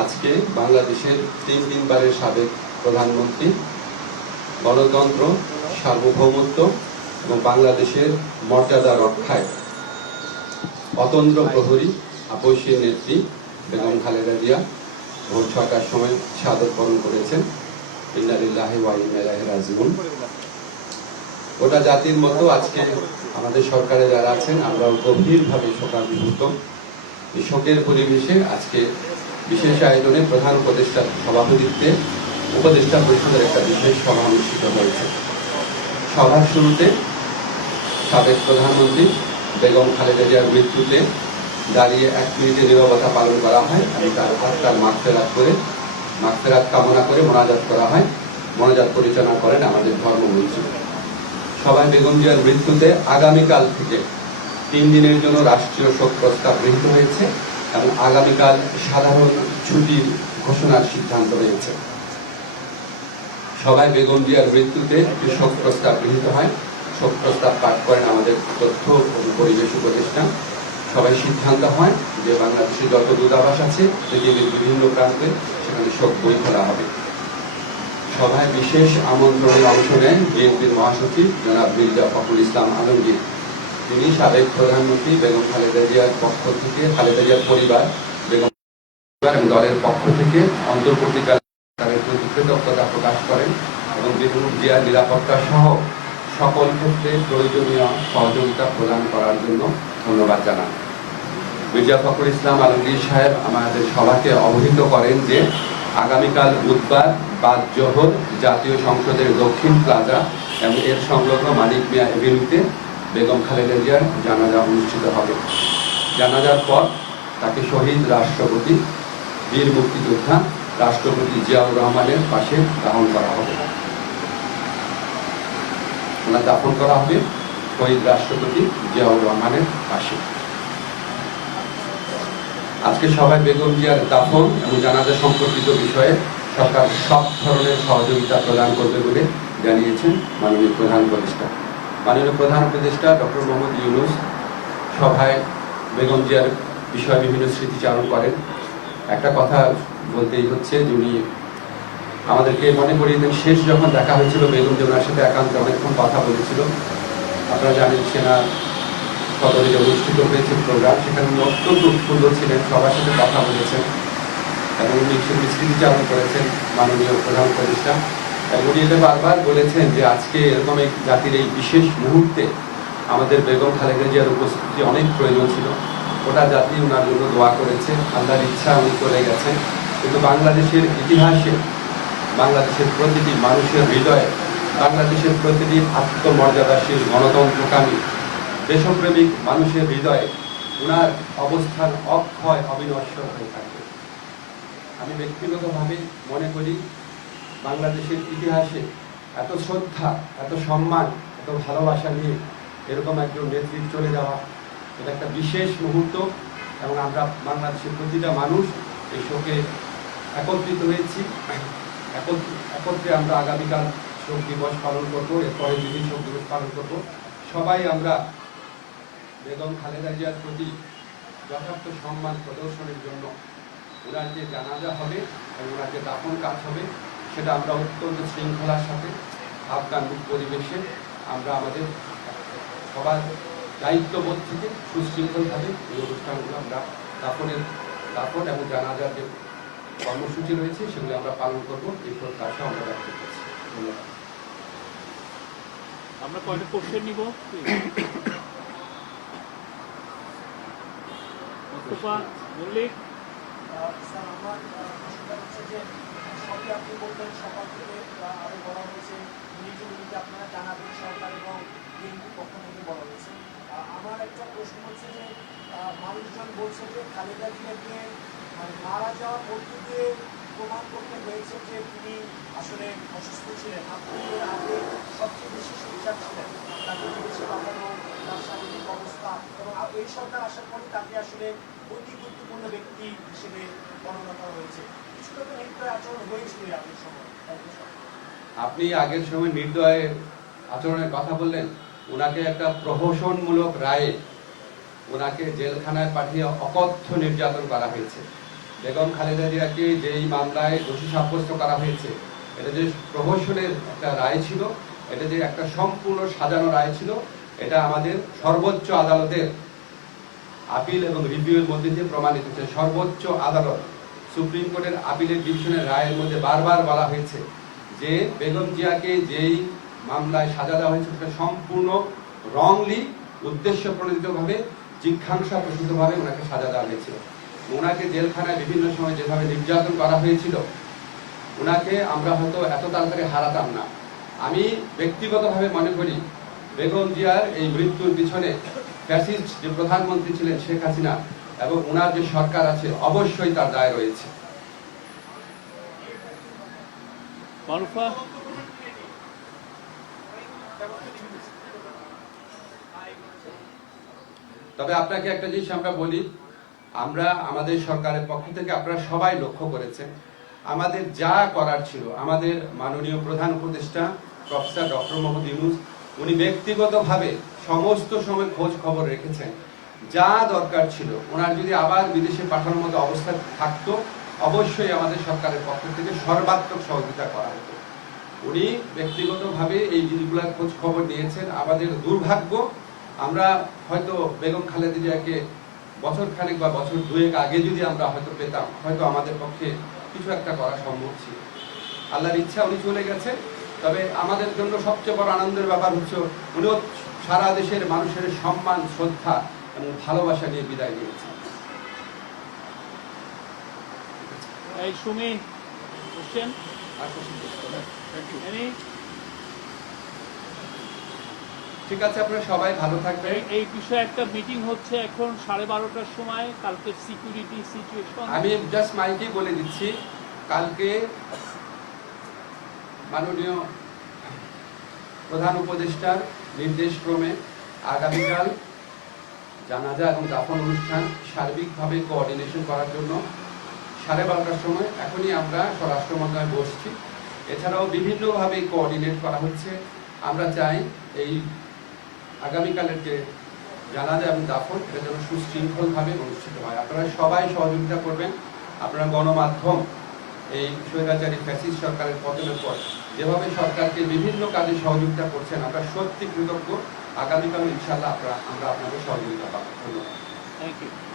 আজকে বাংলাদেশের তিনবারের সাবেক প্রধানমন্ত্রী গণতন্ত্র, সার্বভৌমত্ব এবং বাংলাদেশের মর্যাদা রক্ষায় অতন্দ্র প্রহরী আপসীর নেত্রী বেগম খালেদা জিয়া ভোর ৬টার সময় শাহাদাত বরণ করেছেন। ইন্না লিল্লাহি ওয়া ইন্না ইলাইহি রাজিউন। গোটা জাতির মতো আজকে আমাদের সরকারে যারা আছেন আমরাও গভীরভাবে শোকাভিভূত। এই শোকের পরিবেশে আজকে বিশেষ আয়োজনে প্রধান উপদেষ্টার সভাপতিত্বে উপদেষ্টা পরিষদের একটা বিশেষ সভা অনুষ্ঠিত হয়েছে। সভার শুরুতে সাবেক প্রধানমন্ত্রী বেগম খালেদা জিয়ার মৃত্যুতে দাঁড়িয়ে ১ মিনিটের নীরবতা পালন করা হয় এবং তার আত্মার মাগফিরাত কামনা করে মোনাজাত করা হয়। মোনাজাত পরিচালনা করেন আমাদের ধর্মমন্ত্রী। সবাই বেগম জিয়ার মৃত্যুতে আগামীকাল থেকে ৩ দিনের জন্য রাষ্ট্রীয় শোক প্রস্তাব গৃহীত হয়েছে এবং আগামীকাল সাধারণ ছুটির ঘোষণার সিদ্ধান্ত হয়েছে। সবাই বেগম জিয়ার মৃত্যুতে একটি শোক প্রস্তাব গৃহীত হয়। শোক প্রস্তাব পাঠ করেন আমাদের তথ্য ও পরিবেশ উপদেষ্টা। সবাই সিদ্ধান্ত হয় যে বাংলাদেশে যত দূতাবাস আছে পৃথিবীর বিভিন্ন প্রান্তে সেখানে শোক বই খোলা হবে। সভায় বিশেষ আমন্ত্রণে অংশ নেন বিএনপির মহাসচিব জনাব মির্জা ফখরুল ইসলাম আলমগীর। তিনি সাবেক প্রধানমন্ত্রী বেগম খালেদা জিয়ার পক্ষ থেকে, খালেদা জিয়ার পরিবার, বেগম এবং দলের পক্ষ থেকে অন্তর্বর্তীকালের প্রতি কৃতজ্ঞতা প্রকাশ করেন এবং বেগম জিয়ার নিরাপত্তা সহ সকল ক্ষেত্রে প্রয়োজনীয় সহযোগিতা প্রদান করার জন্য ধন্যবাদ জানান। মির্জা ফখরুল ইসলাম আলমগীর সাহেব আমাদের সভাকে অবহিত করেন যে আগামীকাল বুধবার বাদ জোহর জাতীয় সংসদের দক্ষিণ প্লাজা এবং এর সংলগ্ন মানিক মিয়া এভিনিউতে বেগম খালেদা জিয়ার জানাজা অনুষ্ঠিত হবে। জানাজার পর তাকে শহীদ রাষ্ট্রপতি, বীর মুক্তিযোদ্ধা রাষ্ট্রপতি জিয়াউর রহমানের পাশে দাফন করা হবে। ওনার দাফন করা হবে শহীদ রাষ্ট্রপতি জিয়াউর রহমানের পাশে। আজকে সবাই বেগম জিয়ার দাফন এবং জানাজা সম্পর্কিত বিষয়ে সরকার সব ধরনের সহযোগিতা প্রদান করবে বলে জানিয়েছেন মাননীয় প্রধান উপদেষ্টা। মাননীয় প্রধান উপদেষ্টা ডক্টর মোহাম্মদ ইউনূস সভায় বেগম জিয়ার বিষয়ে বিভিন্ন স্মৃতিচারণ করেন। একটা কথা বলতেই হচ্ছে যে উনি আমাদেরকে মনে করিয়ে দেন শেষ যখন দেখা হয়েছিল বেগম জিয়া ওনার সাথে একান্তে অনেকক্ষণ কথা বলেছিল। আপনারা জানেন সেনা সদরে যে অনুষ্ঠিত হয়েছে প্রোগ্রাম, সেখানে উনি অত্যন্ত উৎফুল্ল ছিলেন, সবার সাথে কথা বলেছেন এবং উনি সেগুলি স্মৃতিচারণ করেছেন মাননীয় প্রধান উপদেষ্টা। উনি এটা বারবার বলেছেন যে আজকে এরকম এক জাতির এই বিশেষ মুহূর্তে আমাদের বেগম খালেদা জিয়ার উপস্থিতি অনেক প্রয়োজন ছিল। গোটা জাতি ওনার জন্য দোয়া করেছে, আল্লাহর ইচ্ছা উনি চলে গেছেন। কিন্তু বাংলাদেশের ইতিহাসে, বাংলাদেশের প্রতিটি মানুষের হৃদয়ে, বাংলাদেশের প্রতিটি আত্মমর্যাদাশীল গণতন্ত্রকামী দেশপ্রেমিক মানুষের হৃদয়ে ওনার অবস্থান অক্ষয় অবিনশ্বর হয়ে থাকবে। আমি ব্যক্তিগতভাবে মনে করি বাংলাদেশের ইতিহাসে এত শ্রদ্ধা, এত সম্মান, এত ভালোবাসা নিয়ে এরকম একজন নেতৃত্ব চলে যাওয়া এটা একটা বিশেষ মুহূর্ত এবং আমরা বাংলাদেশের প্রতিটা মানুষ এই শোকে একত্রিত হয়েছি। একত্রে আমরা আগামীকাল শোক দিবস পালন করবো, এরপরে যেদিন শোক দিবস পালন করবো সবাই আমরা বেগম খালেদা জিয়ার প্রতি যথার্থ সম্মান প্রদর্শনের জন্য ওনার যে জানাজা হবে এবং ওনার যে দাফন কাজ হবে সেটা আমরা অত্যন্ত শৃঙ্খলার সাথে আফগান পরিবেশে আমরা আমাদের সবার দায়িত্ববোধ থেকে সুশৃঙ্খলভাবে এই অনুষ্ঠানগুলো আমরা দাফন এবং জানাজার যে কর্মসূচি রয়েছে সেগুলো আমরা পালন করবো, এই প্রত্যাশা আমরা ব্যক্ত করছি। ধন্যবাদ। আমরা কয়টা কোশ্চেন নিব? মল্লিক আমার প্রশ্নটা হচ্ছে যে সবই আপনি বললেন সকাল থেকে আরো বলা হয়েছে নিজ আপনারা জানাবেন সরকার এবং বিএনপির পক্ষ থেকে বলা হয়েছে। আমার একটা প্রশ্ন হচ্ছে যে মানুষজন বলছে যে খালেদা জিয়াকে মানে মারা যাওয়ার মধ্য দিয়ে প্রমাণ করতে হয়েছে যে তিনি আসলে অসুস্থ ছিলেন। আপনি এর আগে সবচেয়ে বেশি সোচ্চার ছিলেন, তাকে বিদেশে পাঠানো, তার শারীরিক অবস্থা এবং এই সরকার আসার পরে তাকে আসলে অতি গুরুত্বপূর্ণ ব্যক্তি হিসেবে গণনা করা হয়েছে। কিছুটা তো নির্দয় আচরণ হয়েছিল আগের সময়। আপনি আগের সময় নির্দয় আচরণের কথা বললেন, ওনাকে একটা প্রহসনমূলক রায়ে ওনাকে জেলখানায় পাঠিয়ে অকথ্য নির্যাতন করা হয়েছে। বেগম খালেদা জিয়াকে যেই মামলায় দোষী সাব্যস্ত করা হয়েছে, এটা যে প্রহসনের একটা রায় ছিল, এটা যে একটা সম্পূর্ণ সাজানো রায় ছিল, এটা আমাদের সর্বোচ্চ আদালতের আপিল এবং রিভিউয়ের মধ্যে দিয়ে প্রমাণিত হচ্ছে। সর্বোচ্চ আদালত সুপ্রিম কোর্টের আপিলের ডিভিশনের রায়ের মধ্যে বারবার বলা হয়েছে যে বেগম জিয়াকে যেই মামলায় সাজা দেওয়া হয়েছে সেটা সম্পূর্ণ রংলি, উদ্দেশ্য প্রণোদিতভাবে, জিজ্ঞাসা প্রসূতভাবে ওনাকে সাজা দেওয়া হয়েছিল। ওনাকে জেলখানায় বিভিন্ন সময় যেভাবে নির্যাতন করা হয়েছিল, ওনাকে আমরা হয়তো এত তাড়াতাড়ি হারাতাম না। আমি ব্যক্তিগতভাবে মনে করি বেগম জিয়ার এই মৃত্যুর পিছনে ফ্যাসিস্ট যে প্রধানমন্ত্রী ছিলেন শেখ হাসিনা এবং ওনার যে সরকার আছে, অবশ্যই তার দায় রয়েছে। মারুফা, তবে আপনাকে একটা জিনিস আমরা বলি, আমরা আমাদের সরকারের পক্ষ থেকে আপনারা সবাই লক্ষ্য করেছেন, আমাদের যা করার ছিল, আমাদের মাননীয় প্রধান উপদেষ্টা প্রফেসর ডক্টর মোহাম্মদ ইউনূস উনি ব্যক্তিগতভাবে সমস্ত সময় খোঁজ খবর রেখেছেন। যা দরকার ছিল, ওনার যদি আবার বিদেশে পাঠানোর মতো অবস্থা থাকতো, অবশ্যই আমাদের সরকারের পক্ষ থেকে সর্বাত্মক সহযোগিতা করা হতো। উনি ব্যক্তিগতভাবে এই জিনিসগুলোর খোঁজ খবর নিয়েছেন। আমাদের দুর্ভাগ্য, আমরা হয়তো বেগম খালেদা জিয়াকে বছর খানেক বা বছর দুয়েক আগে যদি আমরা হয়তো পেতাম, হয়তো আমাদের পক্ষে কিছু একটা করা সম্ভব ছিল। আল্লাহর ইচ্ছা উনি চলে গেছে। তবে আমাদের জন্য সবচেয়ে বড় আনন্দের ব্যাপার হচ্ছে উনিও সারা দেশের মানুষের সম্মান, শ্রদ্ধা এবং ভালোবাসা নিয়ে বিদায় নিয়েছেন। এই সুমি, কোশ্চেন? Any? ঠিক আছে, আপনারা সবাই ভালো থাকবেন। এই বিষয়ে একটা মিটিং হচ্ছে এখন 12:30টার সময়, কালকে সিকিউরিটি সিচুয়েশন। আমি জাস্ট মাইকেই বলে দিচ্ছি, কালকে মাননীয় প্রধান উপদেষ্টার নির্দেশক্রমে আগামীকাল জানাজা এবং দাফন অনুষ্ঠান সার্বিকভাবে কোঅর্ডিনেশন করার জন্য 12:30টার সময় এখনই আমরা স্বরাষ্ট্র মন্ত্রণালয়ে বসছি। এছাড়াও বিভিন্নভাবে কোঅর্ডিনেট করা হচ্ছে। আমরা চাই এই আগামীকালের যে জানাজা এবং দাফন এটা যেন সুশৃঙ্খলভাবে অনুষ্ঠিত হয়। আপনারা সবাই সহযোগিতা করবেন। আপনারা গণমাধ্যম এই স্বৈরাচারী ফ্যাসিস্ট সরকারের পতনের পর যেভাবে সরকারকে বিভিন্ন কাজে সহযোগিতা করছেন, আমরা সত্যি কৃতজ্ঞ। আগামীকাল ইনশাআল্লাহ আমরা আপনাদের সহযোগিতা পাবো। ধন্যবাদ। Thank you.